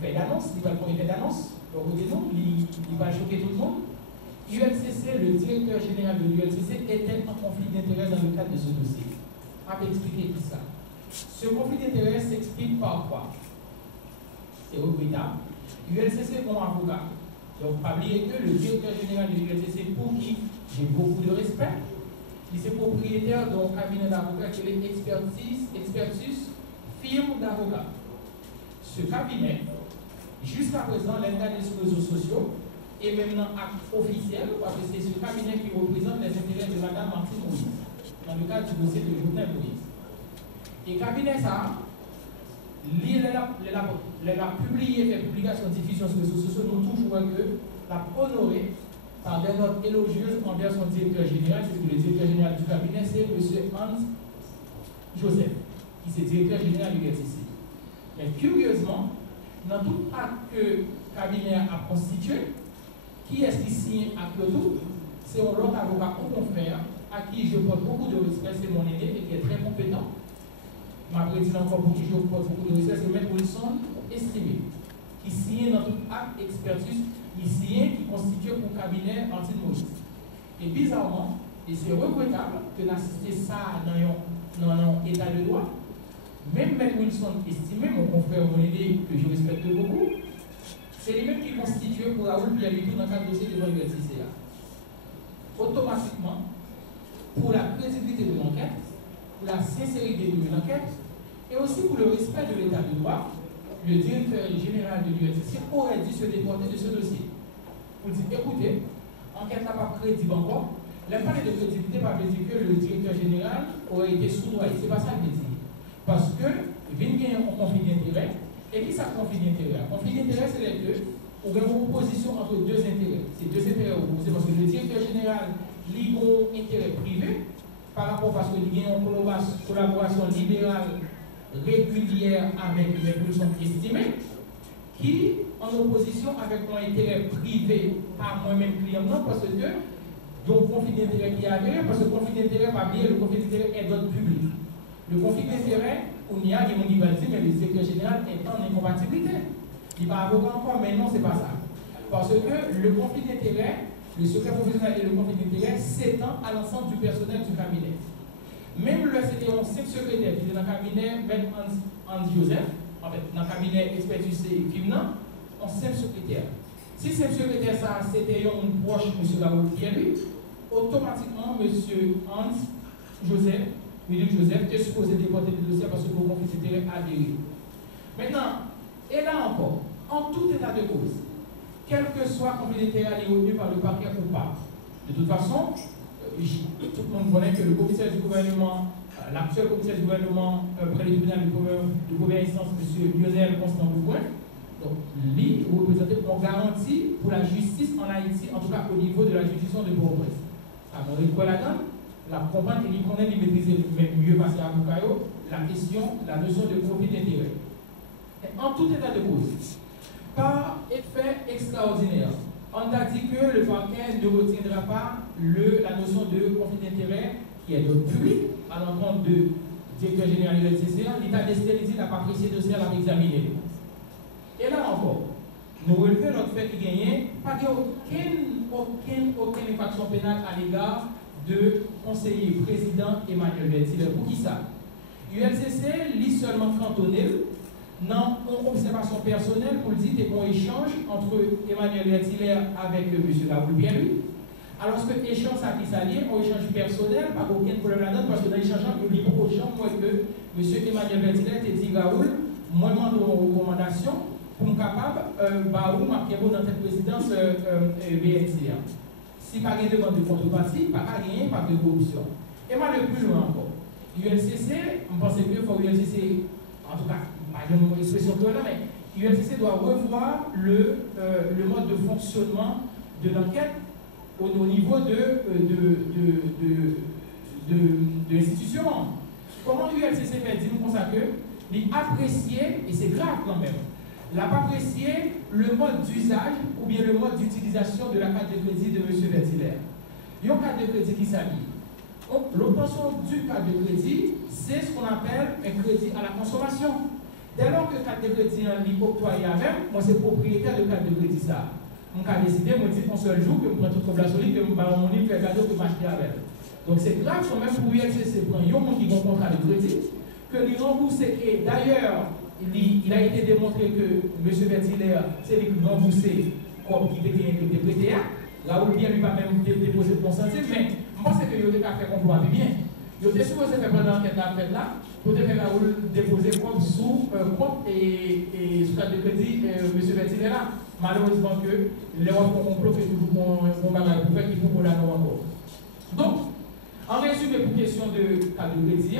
fait d'annonce, il va le premier fait d'annonce, il va choquer tout le monde. ULCC, le directeur général de l'ULCC, était en conflit d'intérêt dans le cadre de ce dossier. On va expliquer tout ça. Ce conflit d'intérêt s'explique par quoi? C'est regrettable. L'ULCC est mon avocat. Donc, pas oublier que le directeur général de l'ULCC, pour qui j'ai beaucoup de respect, il est propriétaire d'un cabinet d'avocats qui est Expertus firme d'avocats. Ce cabinet, jusqu'à présent, l'incarne sur les réseaux sociaux et même dans l'acte officiel, parce que c'est ce cabinet qui représente les intérêts de Mme Martine Moïse, dans le cadre du dossier de Jovenel Moïse. Et le cabinet, ça, il a publié des publications de diffusion sur les réseaux sociaux, nous toujours que l'a honoré par des notes élogieuses envers son directeur général, c'est que le directeur général du cabinet, c'est M. Hans Joseph, qui est directeur général du ULCC. Mais curieusement, dans tout acte que le cabinet a constitué, qui est-ce qui signe acte tout? C'est un autre avocat ou confrère à qui je porte beaucoup de respect, c'est mon aîné et qui est très compétent. Ma présidente encore pour qui je porte beaucoup de respect, c'est M. Wilson Estimé, qui signe dans tout acte expertise, qui signe, qui constitue pour le cabinet anti-Moïse. Et bizarrement, et c'est regrettable que d'assister ça dans un état de droit, même M. Wilson Estimé, mon confrère, mon aîné, que je respecte beaucoup, c'est lui-même qui constitue pour Raoul Pierre-Litou dans le cadre de dossier devant l'ULCC. Automatiquement, pour la crédibilité de l'enquête, pour la sincérité de l'enquête, et aussi pour le respect de l'état de droit, le directeur général de l'ULCC aurait dû se déporter de ce dossier. Pour dire, écoutez, enquête n'a pas crédible encore. L'impact de crédibilité va dire que le directeur général aurait été soudoyé. Ce n'est pas ça qu'il dit. Parce que, il y a un conflit d'intérêt. Et qui ça conflit d'intérêt? Conflit d'intérêt, c'est les deux. Ou bien une opposition entre deux intérêts. C'est deux intérêts opposés parce que le directeur général lit un intérêt privé par rapport parce qu'il y a une collaboration libérale régulière avec les personnes estimées qui en opposition avec mon intérêt privé à moi-même client non parce que donc conflit d'intérêt qui est avéré parce que le conflit d'intérêt pas bien le conflit d'intérêt est d'ordre public. Le conflit d'intérêt on y a des gens qui vont dire mais le directeur général est en incompatibilité. Il va avocat encore mais non c'est pas ça. Parce que le conflit d'intérêt, le secret professionnel et le conflit d'intérêt s'étend à l'ensemble du personnel du cabinet. Même le c'était un 5 secrétaires qui était dans le cabinet M. Hans Joseph, en fait, dans le cabinet expertise et FIMNA, on 5 secrétaires. Si 5 secrétaires, ça c'était un proche M. Raoul Pierre, automatiquement M. Hans Joseph, Philippe Joseph, est supposé déporter le dossier parce que le conflit d'intérêt avéré. Maintenant, et là encore, en tout état de cause, quel que soit le conflit d'intérêt retenu par le parquet ou pas, de toute façon, tout le monde connaît que le commissaire du gouvernement, l'actuel commissaire du gouvernement près du tribunal de première instance, M. Lionel Constant Boucoin, donc lui représenté pour garantie pour la justice en Haïti, en tout cas au niveau de la juridiction de Port-au-Prince. Ça m'a quoi là-dedans? La comprendre qu'il connaît, il maîtrise même mieux passer à Boucayo, la notion de conflit d'intérêt. En tout état de cause, par effet extraordinaire, on a dit que le parquet ne retiendra pas la notion de conflit d'intérêt qui est de public à l'encontre du directeur général de l'ULCC. L'État d'Estérésie n'a pas apprécié de cela, l'a examiné. Et là encore, nous relevons notre fait qu'il gagne pas aucune infraction pénale à l'égard de conseiller président Emmanuel Bertiller. Pour qui ça? L'ULCC lit seulement cantonné dans une observation personnelle pour dire qu'il y a un échange entre Emmanuel Bertiller avec M. Raoul Pierre. Alors que l'échange à qui s'allie, un échange personnel, pas aucun problème là-dedans, parce que dans l'échange, il y a beaucoup de gens, moi, que M. Emmanuel Bertiller te dit Raoul, moi, je demande une recommandation pour me capable, Baou, marquer dans cette présidence BNC. Si pas de demande de contrepartie, pas rien, pas de corruption. Et moi, le plus loin encore, l'ULCC, je pense que pour l'ULCC, en tout cas, je ne sais pas l'expression que là, mais l'ULCC doit revoir le mode de fonctionnement de l'enquête au niveau de l'institution. Comment l'ULCC fait dire comme ça que l'apprécier, et c'est grave quand même, n'a pas apprécié le mode d'usage ou bien le mode d'utilisation de la carte de crédit de M. Bertiller. Il y a une carte de crédit qui s'habille. L'obtention d'une carte de crédit, c'est ce qu'on appelle un crédit à la consommation. Dès lors que le carte de crédit est octroyé à même, moi c'est propriétaire de carte de crédit ça. Je vais décider, je dis un seul jour que je prends tout comme la solide, que je vais mon livre, faire cadeau, que je m'acheter avec. Donc c'est grave quand même pour ULCC, pour un monde qui a un contrat de crédit, que les remboursés. Et d'ailleurs, il a été démontré que M. Vertilaire, c'est lui qui remboursé comme qui devient que prêté. Là où bien lui pas même déposer pour consentir, mais je pense que il a fait complot bien. Il était supposé faire pendant l'enquête là, pour déposer comme sous compte et sous carte de crédit M. Vertilaire. Malheureusement que les gens font complot fait toujours mon bagage pour faire qu'il faut qu'on la non encore. Donc, en résumé, pour question de carte de crédit,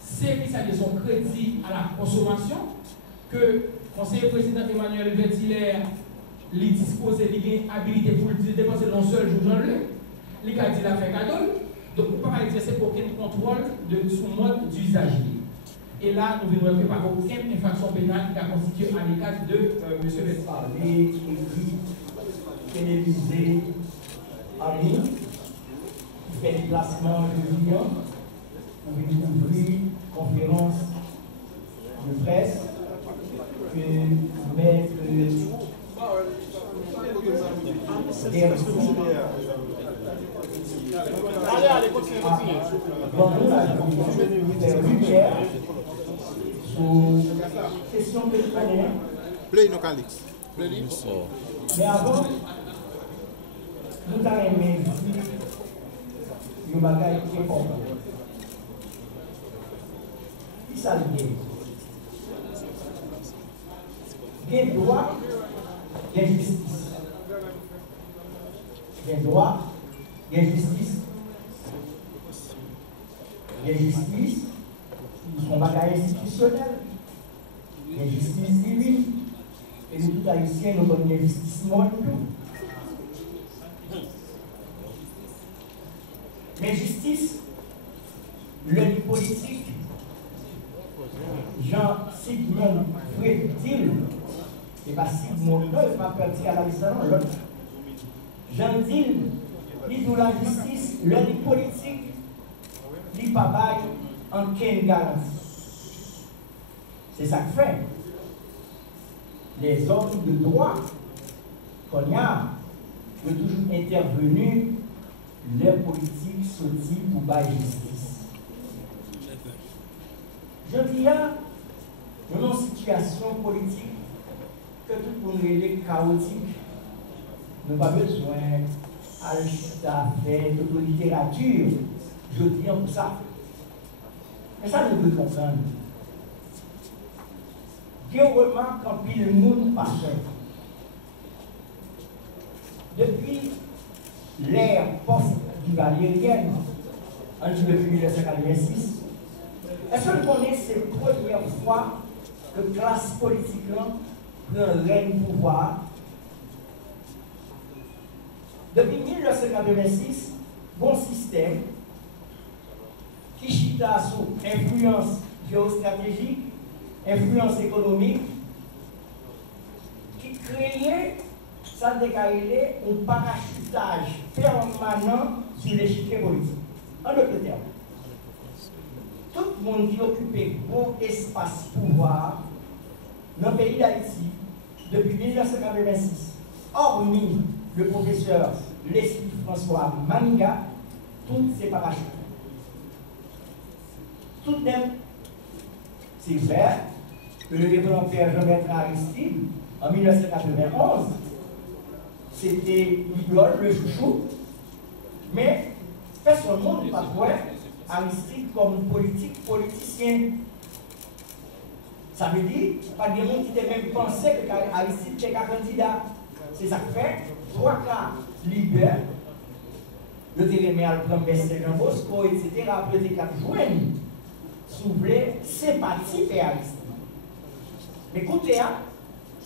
c'est qu'il s'agit de son crédit à la consommation que le conseiller président Emmanuel Vertilaire lui dispose de l'habilité pour le dépenser dans un seul jour dans le il a dit la fait cadeau, donc on ne peut pas exercer aucun contrôle de son mode d'usage. Et là, nous ne verrons pas aucune infraction pénale qui a constitué à l'égard de M. Vertilaire. Parler, écrit, télévisé, en ligne, qui fait des placements de clients, pour une ouvrir conférence de presse, que mettre allez, continuez. Bon, nous allons faire lumière sur question que je connais. Play no Calix. Mais avant, nous avons aimé un bagage qui est important. Qui ça lié? Il y a droit, il y a justice. Il y a droit, il y a justice. Il y a justice, son bagage institutionnel. Il y a justice divine. Et nous, tout haïtiens, nous avons une justice morale. Mais justice, le politique, Jean-Sigmund Freud dit, et pas Sigmund, non, il m'a perdu à la licence, l'autre. Jean dit, il dit la justice, le politique, il pas bail en quelle garantie. C'est ça que fait. Les hommes de droit qu'on a, ont toujours intervenu, les politiques sortis pour bail justice. Je dis là, dans une situation politique que tout le monde est chaotique, nous n'avons pas besoin de faire de littérature, je dis pour ça. Mais ça, nous devons comprendre. Dieu remarque qu'en plus le monde passe. Depuis l'ère post-valérienne, depuis 1986, est-ce que vous connaissez cette première fois que la classe politique prend un règne pouvoir? Depuis 1986, bon système qui chita sous influence géostratégique, influence économique, qui créait, ça décaillait un parachutage permanent sur l'échiquier politique. En d'autres termes, tout le monde qui occupait bon espace pouvoir dans le pays d'Haïti depuis 1986, hormis le professeur Leslie François Maniga, tout s'est parachuté. Tout de même, c'est vrai que le révérend-père Jean-Bertrand Aristide, en 1991, c'était l'idole, le chouchou, mais personne ne peut pas voir Aristide comme politicien. Ça veut dire, pas de monde qui même pensé que Aristide était un candidat. C'est ça que fait, trois cas libères, le terrain prend Besté Jean Bosco, etc., après les quatre joints, souffler, sympathie et Aristide. Mais écoutez,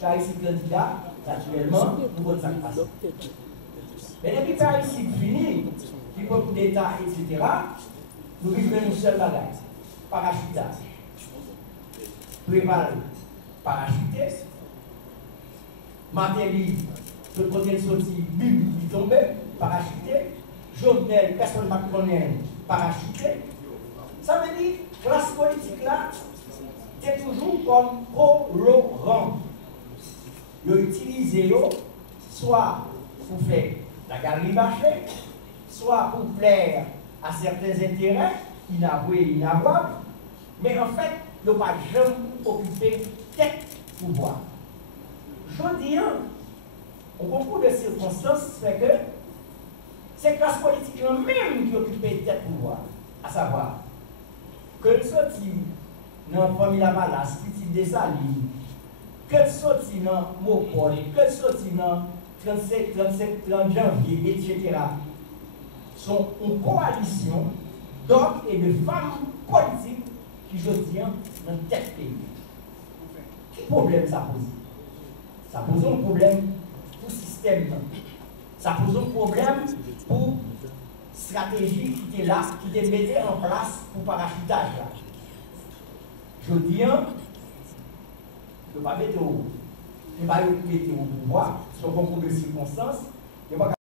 Aristide candidat, naturellement, nous voulons ça qui passe. Mais depuis que Aristide fini, du peuple d'État, etc., nous vivons une seule bagage, parachutage. Préval, parachuté. Matéli, le côté sorti, bim, il tombait, parachuté. Jovenel, personne ne connaît, parachuté. Ça veut dire, classe politique là, c'est toujours comme colorant. Ils utilisent soit pour faire la galerie marché, soit pour plaire à certains intérêts, inavoués et inavouables, mais en fait, ils n'ont pas jamais occupé tête pouvoir. Je dis, au concours de circonstances, fait que c'est classe politique même qui occupait tête pouvoir, à savoir que le sorti dans la famille La Malasse, petit Dessalines, que le sorti dans Mopol, que le sorti dans 37, 30 janvier, etc., sont une coalition d'hommes et de femmes politiques qui, je dis, dans tête pays. Quel problème ça pose? Ça pose un problème pour le système. Ça pose un problème pour stratégie qui était là, qui était mise en place pour parachutage. Je dis, je ne vais pas mettre au pouvoir, sur un concours de circonstances.